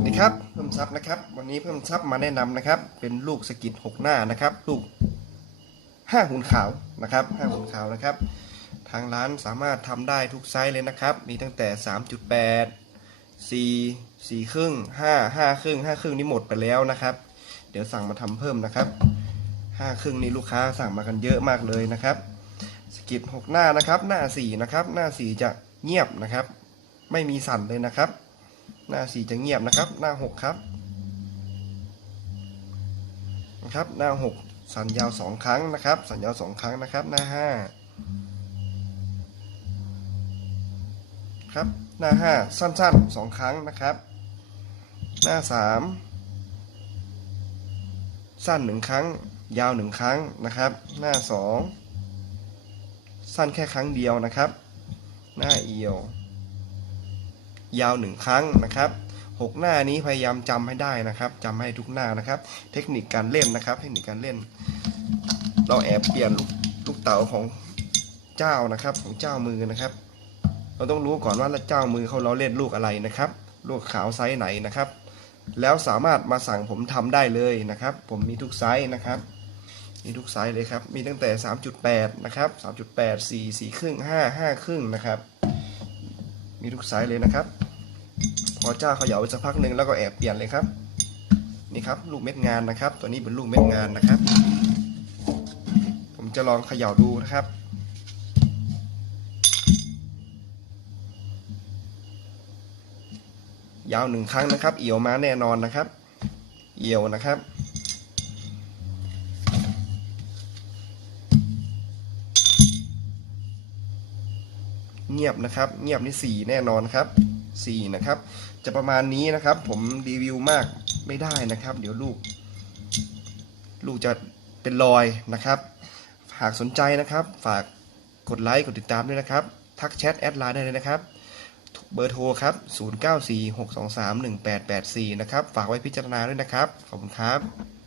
วัสดีครับเพิ่มซับนะครับ วันนี้เพิ่มซับมาแนะนำนะครับ เป็นลูกสกิดหกหน้านะครับ ลูกห้าหุ่นขาวนะครับห้าหุ่นขาวนะครับ ทางร้านสามารถทำได้ทุกไซส์เลยนะครับ มีตั้งแต่3.8 4 4ครึ่ง5 5ครึ่ง5ครึ่งนี่หมดไปแล้วนะครับ เดี๋ยวสั่งมาทำเพิ่มนะครับ5ครึ่งนี่ลูกค้าสั่งมากันเยอะมากเลยนะครับ สกิดหกหน้านะครับ หน้าสี่นะครับ หน้าสี่จะเงียบนะครับ ไม่มีสั่นเลยนะครับ หน้าสี่จะเงียบนะครับ หน้าหกครับนะครับ หน้าหกสัญยาวสองครั้งนะครับ สัญยาวสองครั้งนะครับ หน้าห้าครับ หน้าห้าสั้นๆสองครั้งนะครับ หน้าสามสั้นหนึ่งครั้ง ยาวหนึ่งครั้งนะครับ หน้าสองสั้นแค่ครั้งเดียวนะครับ หน้าเอียว ยาวหนึ่งครั้งนะครับหกหน้านี้พยายามจำให้ได้นะครับจำให้ทุกหน้านะครับ เทคนิคการเล่นนะครับ เทคนิคการเล่น เราแอบเปลี่ยนลูกลูกเต๋าของเจ้านะครับ ของเจ้ามือนะครับ เราต้องรู้ก่อนว่าเจ้ามือเขาเราเล่นลูกอะไรนะครับ ลูกขาวไซส์ไหนนะครับ แล้วสามารถมาสั่งผมทำได้เลยนะครับ ผมมีทุกไซส์นะครับมีทุกไซส์เลยครับ มีตั้งแต่ 3.8 นะครับ 3.8 4 4ครึ่ง5 5 ครึ่งนะครับ มีทุกไซส์เลยนะครับ พอเจ้าเขย่าไปสักพักหนึ่งแล้วก็แอบเปลี่ยนเลยครับ นี่ครับลูกเม็ดงานนะครับ ตัวนี้เป็นลูกเม็ดงานนะครับ ผมจะลองเขย่าดูนะครับยาวหนึ่งครั้งนะครับ เอี่ยวมาแน่นอนนะครับ เอี่ยวนะครับ เงียบนะครับ เงียบนี่สี่แน่นอนครับสี่นะครับ จะประมาณนี้นะครับ ผมรีวิวมากไม่ได้นะครับ เดี๋ยวลูก ลูกจะเป็นรอยนะครับ หากสนใจนะครับ ฝากกดไลค์กดติดตามด้วยนะครับ ทักแชทแอดไลน์ได้เลยนะครับเบอร์โทรครับ 0946231884 นะครับ ฝากไว้พิจารณาด้วยนะครับ ขอบคุณครับ